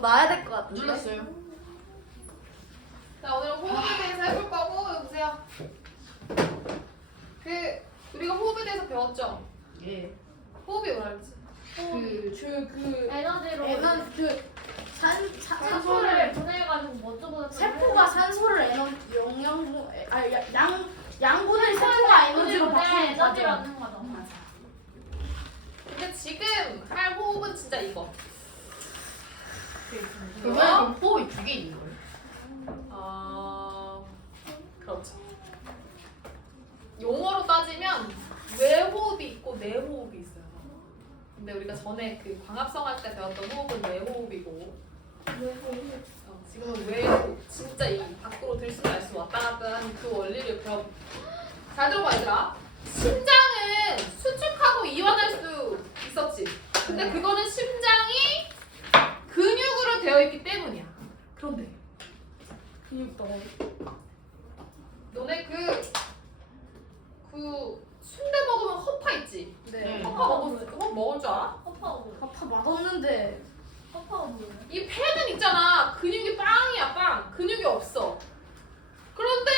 놔야 될 것 같은데. 눌렀어요. 자 오늘 호흡에 대해서 해볼 거고 여기 보세요. 그 우리가 호흡에 대해서 배웠죠. 예. 호흡이 뭐라 그랬지? 그, 저, 그, 에너지로 에너지 그 산, 산, 산소를 산소를 보내가지고 뭐저쩌고 세포가 산소를 에너 영양분 아니 야- 양 양분을 세포가 에너지로. 하는 거죠. 맞아. 근데 지금 할 호흡은 진짜 이거. 그러면 호흡이 두 개 있는 거예요? 아 그렇죠. 용어로 따지면 외호흡이 있고 내호흡이 있어요. 근데 우리가 전에 그 광합성 할 때 배웠던 호흡은 외호흡이고 어, 지금은 외호흡 진짜 이 밖으로 들수 날수 왔다 갔다 하는 그 원리를 배워. 잘 들어봐 얘들아. 심장은 수축하고 이완할 수 있었지. 근데 그거는 근육으로 되어 있기 때문이야. 그런데 근육 덩어리. 너네 그, 그 순대 먹으면 허파 있지? 네. 허파 먹을, 허 먹을 줄 알아? 허파하고 아파 맛없는데 허파가 뭐예요? 이 폐는 있잖아. 근육이 빵이야, 빵. 근육이 없어. 그런데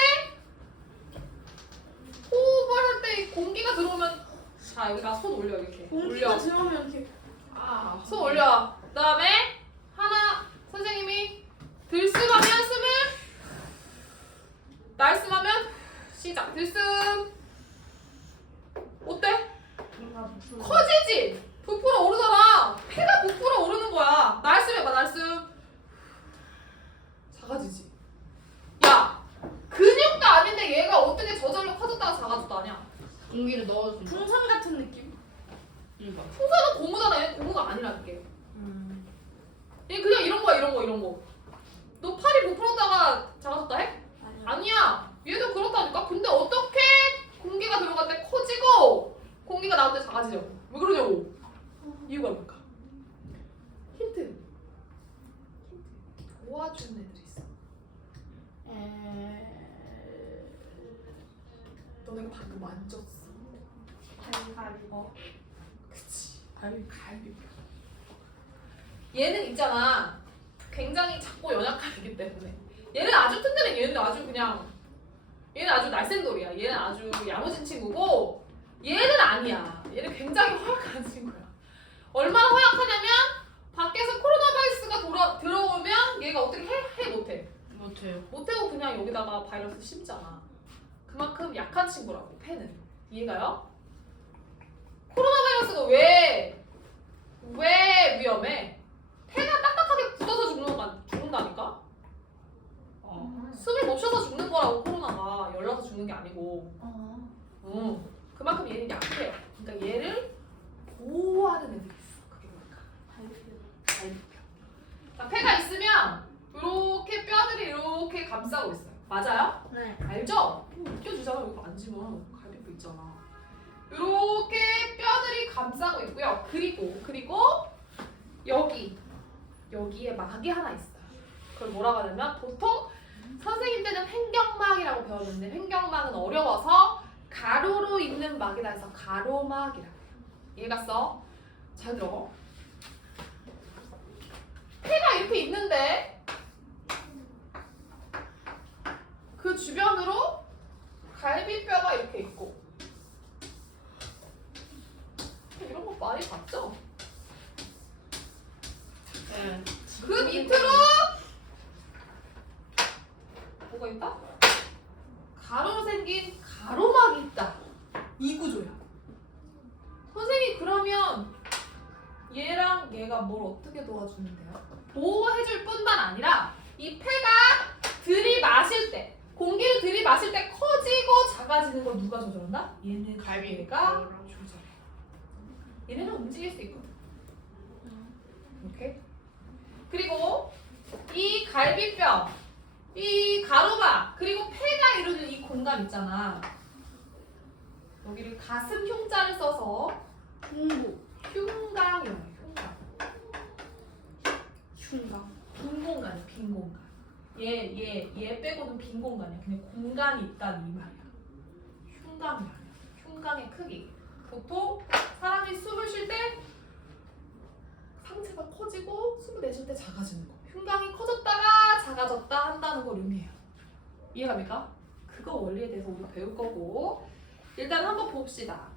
호흡을 할 때 공기가 들어오면 자, 여기다 손 올려, 이렇게. 공기가 올려. 들어오면 이렇게 아, 손 올려. 그 다음에 하나, 선생님이 들숨하면 숨을 날숨하면 시작. 들숨. 어때? 커지지? 부풀어 오르잖아. 폐가 부풀어 오르는 거야. 날숨 해봐, 날숨. 작아지지. 야, 근육도 아닌데 얘가 어떻게 저절로 커졌다가 작아졌다냐? 공기를 넣어주는 거. 풍선 같은 느낌. 그러니까. 풍선은 고무잖아. 얘는 고무가 아니라니까. 얘 그냥 이런 거야, 이런 거, 이런 거. 너 팔이 부풀었다가 작아졌다 해? 아니야. 얘도 그렇다니까. 근데 어떻게 공기가 들어갈 때 커지고 공기가 나올 때 작아지냐고. 왜 그러냐고. 이유가 뭘까? 힌트. 도와주는 애들이 있어. 에... 너네가 방금 만졌어. 어. 그치. 갈비, 갈비. 얘는 있잖아. 굉장히 작고 연약한 애기 때문에. 얘는 아주 튼튼해. 얘는 아주 그냥. 얘는 아주 날쌘돌이야. 얘는 아주 야무진 친구고. 얘는 아니야. 얘는 굉장히 허약한 친구야. 얼마나 허약하냐면, 밖에서 코로나 바이러스가 돌아, 들어오면 얘가 어떻게 해? 해? 못해. 못해요. 못해도 그냥 여기다가 바이러스 심잖아. 그만큼 약한 친구라고 폐는 이해가요? 코로나 바이러스가 왜, 왜 위험해? 폐가 딱딱하게 굳어서 죽는 거 죽는다니까? 어. 숨을 못 쉬어서 죽는 거라고 코로나가 열나서 죽는 게 아니고 어. 응. 그만큼 얘는 약해요. 그러니까 얘를 보호하는 애들이 있어. 그게 뭘까? 갈비뼈. 자, 폐가 있으면 이렇게 뼈들이 이렇게 감싸고 있어요. 맞아요? 네. 알죠? 느껴지잖아. 여기 만지면 갈비뼈 있잖아. 이렇게 뼈들이 감싸고 있고요. 그리고 그리고 여기 여기에 막이 하나 있어요. 그걸 뭐라고 하냐면 보통 선생님 때는 횡격막이라고 배웠는데 횡격막은 어려워서 가로로 있는 막이라 해서 가로막이라고 해요. 이해갔어? 잘 들어. 폐가 이렇게 있는데 그 주변으로 갈비뼈가 이렇게 있고 많이 봤죠? 네. 그 밑으로 뭐가 있다? 가로로 생긴 가로막이 있다. 이 구조야. 선생님 그러면 얘랑 얘가 뭘 어떻게 도와주는데요? 보호해줄 뿐만 아니라 이 폐가 들이마실 때 공기를 들이마실 때 커지고 작아지는 걸 누가 조절한다? 얘는 갈비가. 얘네는 움직일 수 있거든. 오케이? 그리고 이 갈비뼈, 이 가로막, 그리고 폐가 이루는 이 공간 있잖아. 여기를 가슴 흉자를 써서 흉부. 흉강이라고 해요. 흉강. 흉감. 빈 공간이야, 빈 공간. 얘, 얘, 얘 빼고는 빈 공간이야. 그냥 공간이 있다는 이 말이야. 흉강이 아니야. 흉강의 크기. 보통 사람이 숨을 쉴때 흉체가 커지고 숨을 내쉴 때 작아지는 거. 흉곽이 커졌다가 작아졌다 한다는 걸 의미해요. 이해갑니까? 그거 원리에 대해서 우리가 배울 거고 일단 한번 봅시다.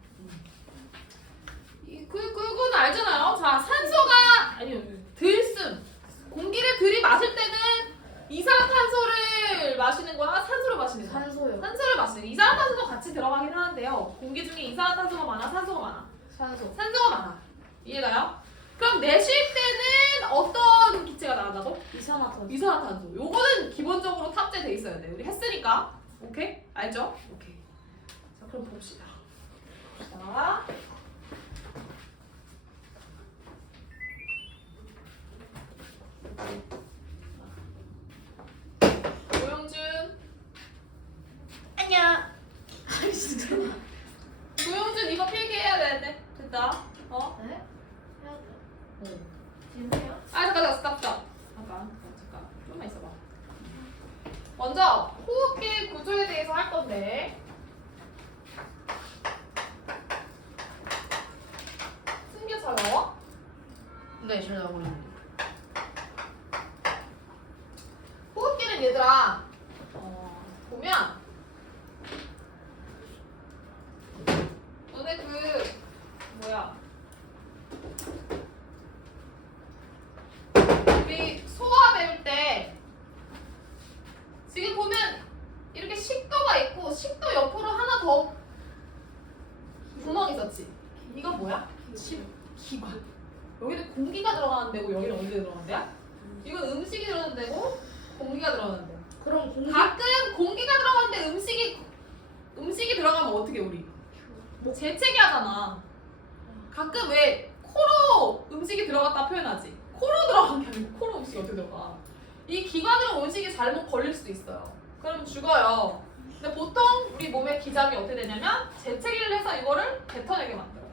기작이 어떻게 되냐면 재채기를 해서 이거를 뱉어내게 만들어요.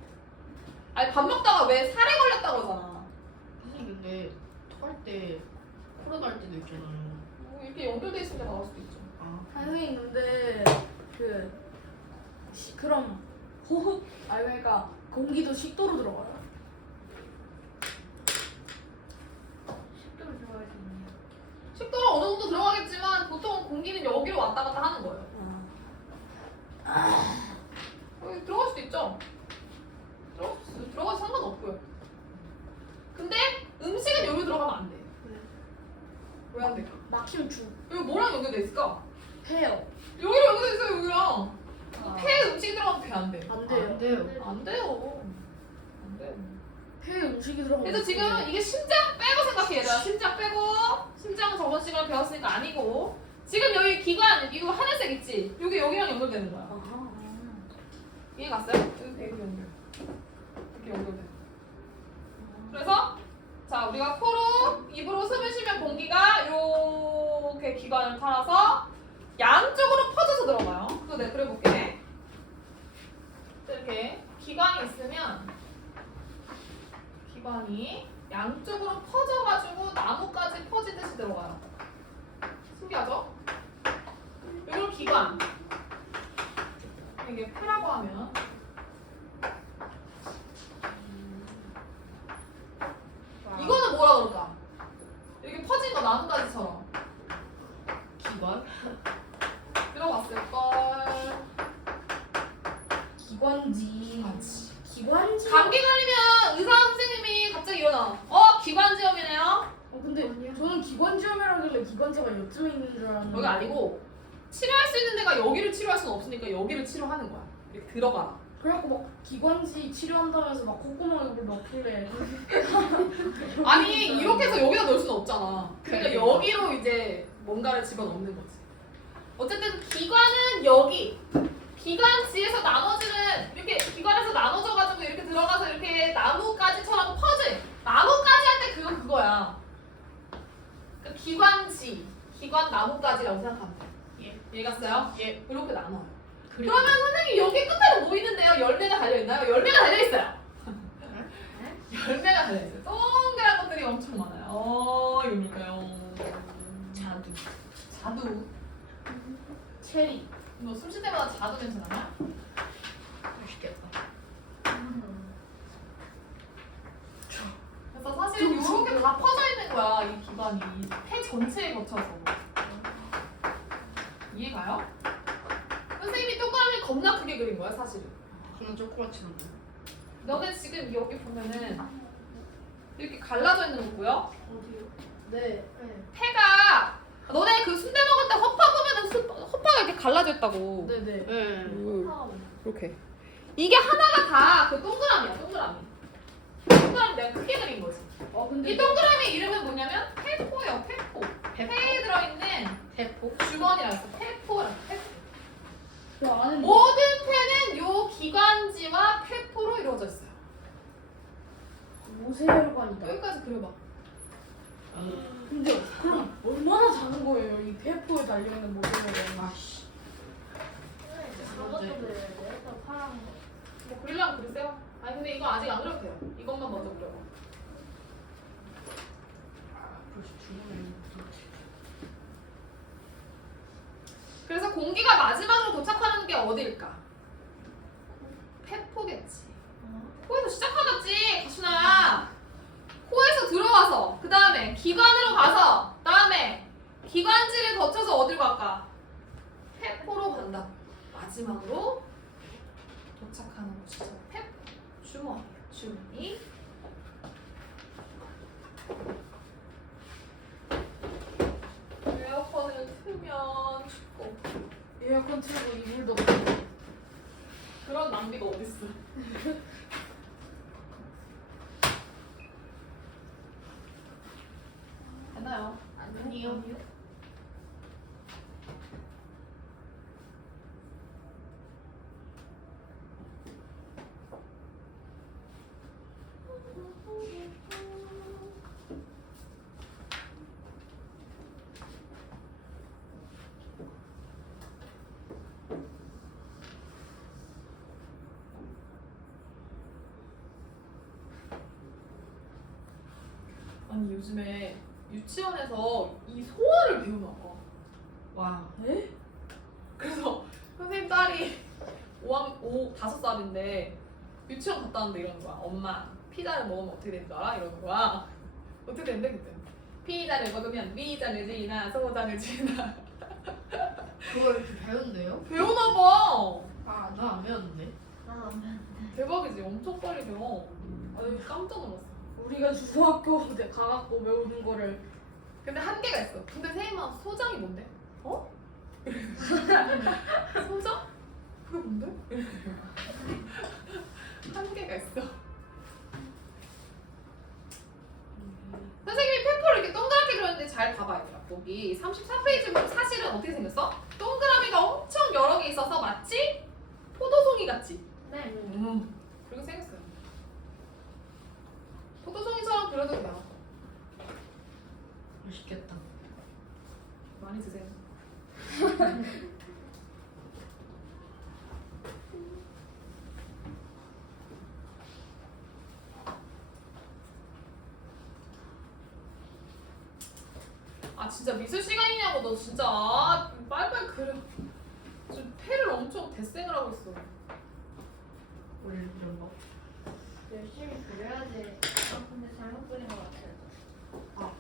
아니 밥 먹다가 왜 살에 걸렸다고 하잖아. 선생님, 근데 토할 때 코로 날 때도 있잖아요. 뭐 이렇게 연결돼 있으면 나올 수도 있죠. 아, 선생님 근데 그 시, 그럼 호흡 아니 그러니까 공기도 식도로 들어가요. 식도로 들어가야 되네요. 식도로 어느 정도 들어가겠지만 보통 공기는 여기로 왔다 갔다 하는 거예요. 여기 들어갈 수도 있죠. 들어갈 수. 들어가도 상관없고요. 근데 음식은 여기 들어가면 안 돼. 왜 안 될까? 막히면 죽. 여기 뭐랑 연결돼 있을까? 해요. 여기랑 연결돼 있어요, 여기랑. 아. 폐에 음식이 들어가면 배안 돼. 안안 돼요. 돼요. 안 돼요. 안 돼. 폐에 음식이 들어가면. 그래서 지금 이게 심장 빼고 생각해 얘들아 심장 빼고 심장은 저번 시간에 배웠으니까 아니고 지금 여기 기관 이거 하늘색 있지? 여기 여기랑 연결되는 거야. 이해 갔어요? 여기 되게 연결 이렇게 연결돼 그래서 자 우리가 코로 입으로 숨을 쉬면 공기가 이렇게 기관을 타서 양쪽으로 퍼져서 들어가요 그거 내가 그려볼게 이렇게 기관이 있으면 기관이 양쪽으로 퍼져가지고 나무까지 퍼지듯이 들어가요. 신기하죠? 이걸 기관. 이게 폐라고 하면 이거는 뭐라 그럴까? 이렇게 퍼진 거 나무까지처럼 기관? 들어갔을걸. 기관지. 맞지. 기관지. 감기 걸리면 의사 선생님이 갑자기 일어나. 어 기관지염이네요. 어, 근데 저는 기관지염이라길래 기관지가 알았는데. 여기 아니고 치료할 수 있는 데가 여기를 치료할 수는 없으니까 여기를 치료하는 거야. 이렇게 들어가라. 그래갖고 막 기관지 치료한다면서 막 콧구멍에 물 넣길래. 아니 이렇게 해서 여기다 넣을 수는 없잖아. 그러니까 그러니까. 여기로 이제 뭔가를 집어넣는 거지. 어쨌든 기관은 여기. 기관지에서 나눠지는 이렇게 기관에서 나눠져가지고 이렇게 들어가서 이렇게 나무까지처럼 퍼져. 나무까지 할 때 그거 그거야. 그러니까 기관지, 기관 나무까지라고 생각하면 돼. 예. 이해갔어요? 예. 이렇게 나눠요. 그러면 선생님 여기 끝에는 뭐 있는데요? 열매가 달려있나요? 열매가 달려있어요. 열매가 달려있어요. 동그란 것들이 엄청 많아요. 어, 이거 뭘까요? 자두. 자두. 체리. 너숨쉴 때마다 자두 냄새 나냐? 맛있겠다. 그래서 사실 전체에 거쳐서 이해가요? 선생님이 동그라미 겁나 크게 그린 거야 사실은 그냥 쪼그랗지는 않아. 너네 지금 여기 보면은 이렇게 갈라져 있는 거고요 어디요? 네. 네. 폐가 너네 그 순대 먹을 때 허파 보면은 수- 허파가 이렇게 갈라져 있다고 네네. 네. 이렇게 이게 하나가 다 그 동그라미야 동그라미 동그라미 내가 크게 그린 거지 어 근데 이 동그라미 이름은 뭐냐면 페포예요 페포 폐에 들어있는 대포? 주머니라고 했어 페포라고 페포 그 안에 뭐? 모든 폐는 요 기관지와 페포로 이루어져 있어요 모세혈관이다. 여기까지 그려봐 근데 그럼 얼마나 작은 거예요? 이 페퍼에 달려 있는 모세혈관. 아씨. 저것도 그려야 돼. 저 파란 거. 뭐 그리려면 그리세요 아니 근데 이거 아직 안 돼요 이것만 먼저 그려봐. 그래서 공기가 마지막으로 도착하는 게 어딜까? 폐포겠지. 코에서 시작하겠지, 가순아. 코에서 들어와서, 그 다음에 기관으로 가서, 그 다음에 기관지를 거쳐서 어디로 갈까? 폐포로 간다. 마지막으로 도착하는 곳이죠. 폐포. 주머니. 주머니. 에어컨을 틀면 춥고. 틀고 이불도 그런 낭비가 어딨어. 됐나요? 아니요. 아니 요즘에 유치원에서 이 소어를 배우나 봐. 와. 에? 그래서 선생님 딸이 5학 5 5살인데 유치원 갔다 왔는데 이러는 거야. 엄마 피자를 먹으면 어떻게 되는 줄 알아? 이러는 거야. 어떻게 된대 그때? 피자를 먹으면 위장을 지나 소장을 지나 그걸 이렇게 배운대요? 배우나 봐. 아, 나 안 배웠는데. 나오면 대박이지. 엄청 빨리 배워. 아유 깜짝 놀랐어. 우리가 중학교 때 가갖고 배우는 거를 근데 한계가 있어. 근데 선생님아 소장이 뭔데? 어? 소장? 그게 뭔데? 한계가 있어. 선생님이 페퍼를 이렇게 동그랗게 그렸는데 잘 봐봐 얘들아. 여기 34페이지 보면 사실은 어떻게 생겼어? 동그라미가 엄청 여러 개 있어서 마치 포도송이 같지? 네. 음. 그렇게 생겼어요. 포도송이처럼 그려도 돼요. 맛있겠다. 많이 드세요. 아 진짜 미술 시간이냐고 너 진짜 아, 빨리빨리 그려. 지금 패를 엄청 대생을 하고 있어. 원래 이런 거. 열심히 그려야지. 아 근데 잘못 그린 것 같아요. 아.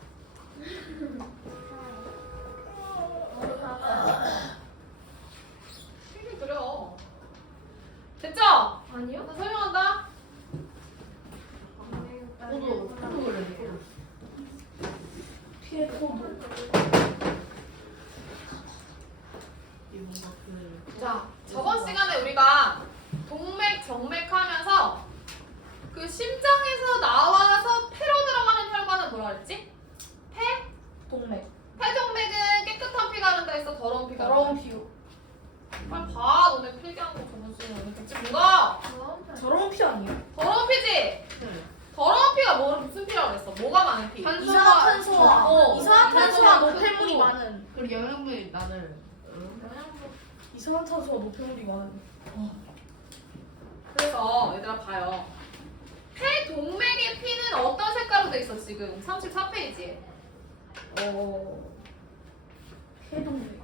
크게 그려. 됐죠? 아니요? 나 설명한다. 포도, 포도 그래, 포도. 이 뭔가 그. 자, 저번 시간에 우리가 동맥, 정맥 하면서 그 심장에서 나와서 폐로 들어가는 혈관은 뭐라 그랬지? 폐? 동맥. 폐동맥은 깨끗한 피가 흐른다 했어, 더러운 피가 더러운 흐른다. 피. 빨리 봐, 너네 필기한 거 오늘 백지 뭔가? 더러운 피 아니에요? 더러운 피지? 그랬어? 뭐가 많은 피? 탄소가- 이산화탄소와 어, 이산화탄소와 이산화탄소. 노폐물이 많은 그리고 영양분이 나는. 응? 이산화탄소와 노폐물이 많은. 그래서 얘들아 봐요. 폐 동맥의 피는 어떤 색깔로 돼 있어 지금? 34페이지에. 어. 폐동맥.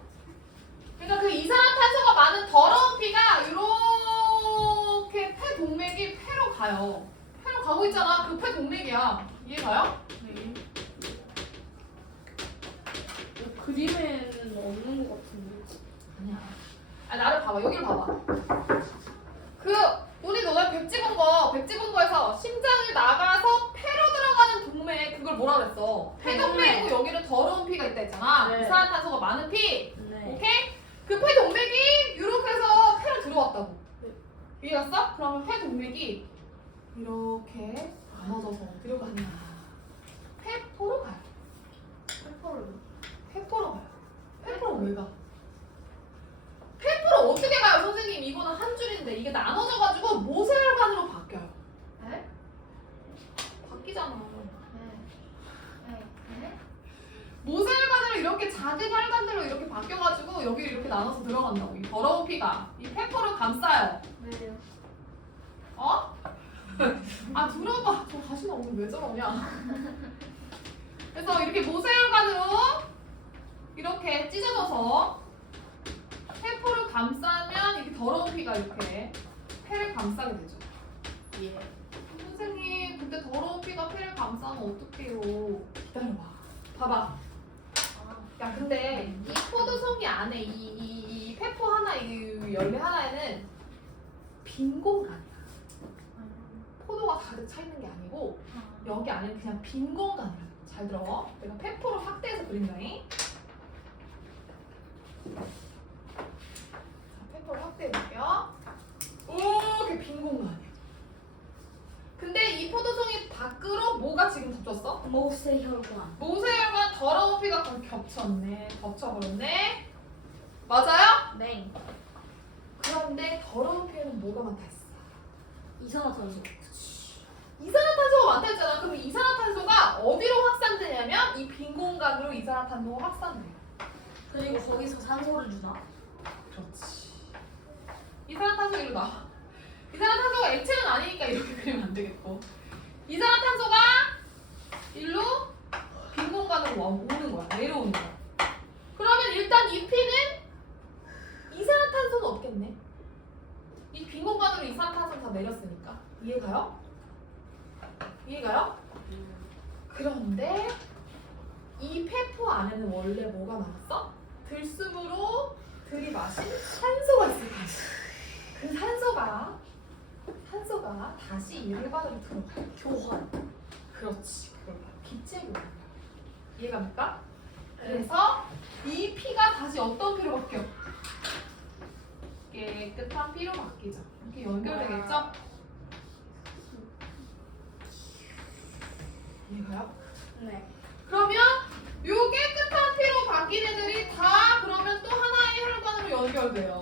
그러니까 그 이산화탄소가 많은 더러운 피가 이렇게 폐 동맥이 폐로 가요. 폐로 가고 있잖아. 그 폐 동맥이야. 이해가요? 네. 그림에는 없는 것 같은데. 아니야. 아 나를 봐봐. 여기를 봐봐. 그 우리 너네 백 집은 거, 백 집은 거에서 심장이 나가서 폐로 들어가는 동맥 그걸 뭐라 그랬어? 폐동맥이고 여기는 더러운 피가 있다 했잖아. 네. 이산화탄소가 많은 피. 네. 오케이? 그 폐동맥이 이렇게 해서 폐로 들어왔다고. 네. 이해갔어? 그러면 폐동맥이 이렇게 나눠져서 어디로 가냐? 폐포로 가요. 펄펄. 폐포로 가요. 폐포로 왜 가? 폐포로 어떻게 가요, 선생님? 이거는 한 줄인데 이게 나눠져가지고 모세혈관으로 바뀌어요. 네? 바뀌잖아. 네. 네. 네. 모세혈관으로 이렇게 작은 혈관들로 이렇게 바뀌어가지고 여기 이렇게 나눠서 들어간다고. 이 더러운 피가 이 폐포를 감싸요. 왜요? 어? 아 들어봐. 저 다시는 오늘 왜 저러냐? 그래서 이렇게 모세혈관으로 이렇게 찢어져서 폐포를 감싸면 이렇게 더러운 피가 이렇게 폐를 감싸게 되죠. 예. 선생님 그때 더러운 피가 폐를 감싸면 어떡해요? 기다려봐. 봐봐. 아. 야 근데 이 포도송이 안에 이, 이, 이 폐포 하나 이 열매 하나에는 빈 공간이야. 포도가 가득 차 있는 게 아니고 여기 안에는 그냥 빈 공간이야. 잘 들어. 내가 폐포를 확대해서 그린다잉. 자, 폐포를 확대해 볼게요. 오, 이렇게 빈 공간이야. 근데 이 포도송이 밖으로 뭐가 지금 덮쳤어? 모세 혈관. 모세혈관 더러운 피가 거기 겹쳤네. 겹쳐버렸네. 맞아요? 네. 그런데 더러운 피에는 뭐가 많다 했어? 이산화탄소. 이산화탄소가 많다 했잖아. 그럼 이산화탄소가 어디로 확산되냐면 이 빈 공간으로 이산화탄소가 확산돼요. 그리고 거기서 산소를 주나? 그렇지. 이산화탄소 이리로 나와. 이산화탄소가 액체는 아니니까 이렇게 그리면 안 되겠고. 이산화탄소가 일로 빈 공간으로 와- 오는 거야. 내려오는 거야. 그러면 일단 이 피는 이산화탄소는 없겠네. 이 빈 공간으로 이산화탄소는 다 내렸으니까. 이해가요? 이해가요? 그런데 이 폐포 안에는 원래 뭐가 남았어? 들숨으로 들이마신 산소가 있을 거야. 그 산소가 산소가 다시 이 혈관으로 들어가요. 교환. 그렇지. 그걸 봐. 빛의 교환이야. 이해갑니까? 그래서 이 피가 다시 어떤 피로 바뀌어? 깨끗한 피로 바뀌죠. 이렇게 연결되겠죠? 이해가요? 네. 그러면 요 깨끗한 피로 바뀐 애들이 다 그러면 또 하나의 혈관으로 연결돼요.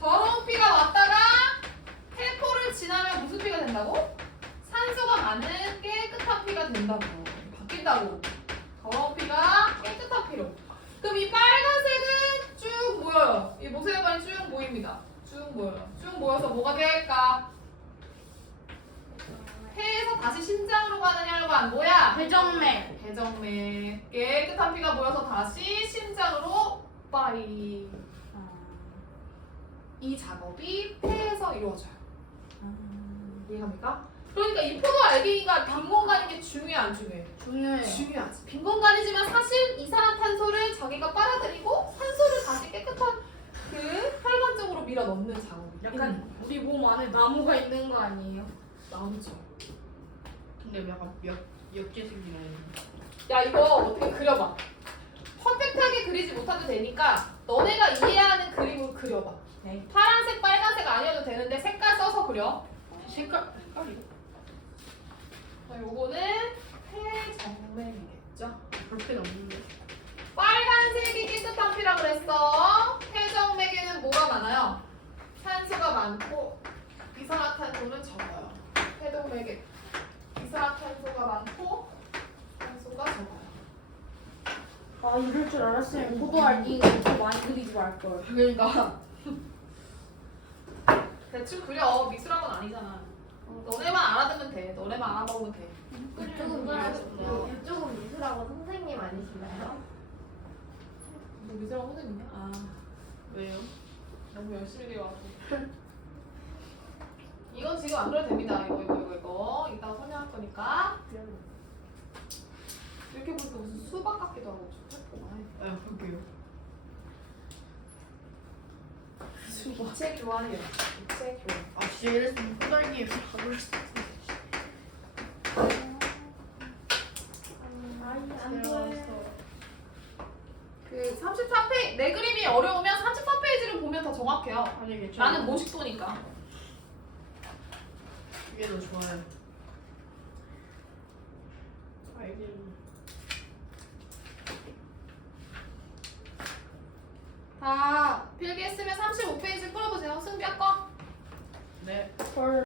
더러운 피가 왔다가 폐포를 지나면 무슨 피가 된다고? 산소가 많은 된다고. 바뀐다고. 더러운 피가 깨끗한 피로. 그럼 이 빨간색은 쭉 모여요. 이 모세혈관이 쭉 모입니다. 쭉 모여요. 쭉 모여서 뭐가 될까? 폐에서 다시 심장으로 가는 혈관 뭐야? 회전맥. 대정맥 깨끗한 피가 모여서 다시 심장으로 빠이 이 작업이 폐에서 이루어져요 이해갑니까? 그러니까 이 포도 알갱이가 빈 공간인 게 중요해 안 중요해? 중요해요. 중요하지 빈 공간이지만 사실 이산화탄소를 자기가 빨아들이고 산소를 다시 깨끗한 그 혈관 쪽으로 밀어 넣는 작업이 약간 우리 몸 안에 나무가 있는 거 아니에요? 나오죠 근데 약간 역 역지생이네. 야 이거 어떻게 그려봐 퍼펙트하게 그리지 못해도 되니까 너네가 이해하는 그림으로 그려봐 네. 파란색 빨간색 아니어도 되는데 색깔 써서 그려 색깔 색깔이 자, 요거는 폐정맥이겠죠? 그렇게 없는데. 빨간색이 깨끗한 피라 그랬어. 폐정맥에는 뭐가 많아요? 산소가 많고 이산화탄소는 적어요. 폐동맥에 이산화탄소가 많고 산소가 적어요. 아 이럴 줄 알았으면 포도 알갱이 이렇게 많이 그리지 말 걸. 그러니까. 대충 그려. 미술학원 아니잖아 너네만 알아두면 돼. 너네만 알아먹으면 돼. 이쪽은 미술하고 이쪽은 미술하고 선생님 아니신가요? 너 미술학원 선생님이야? 아 왜요? 너무 열심히 되어갖고. 이건 지금 안 그래도 됩니다. 이거 이거 이거 이거. 이따가 설명할 거니까. 이렇게 보니까 무슨 수박 같기도 하고. 좀아 볼게요. 수박. 책 교환이요. 책 교환. 아 진짜 이랬으면 호달님 밥을 안 돼. 그 34페이지 내 그림이 어려우면 34페이지를 보면 더 정확해요. 아니 괜찮아. 나는 모식도니까. 이게 더 좋아요.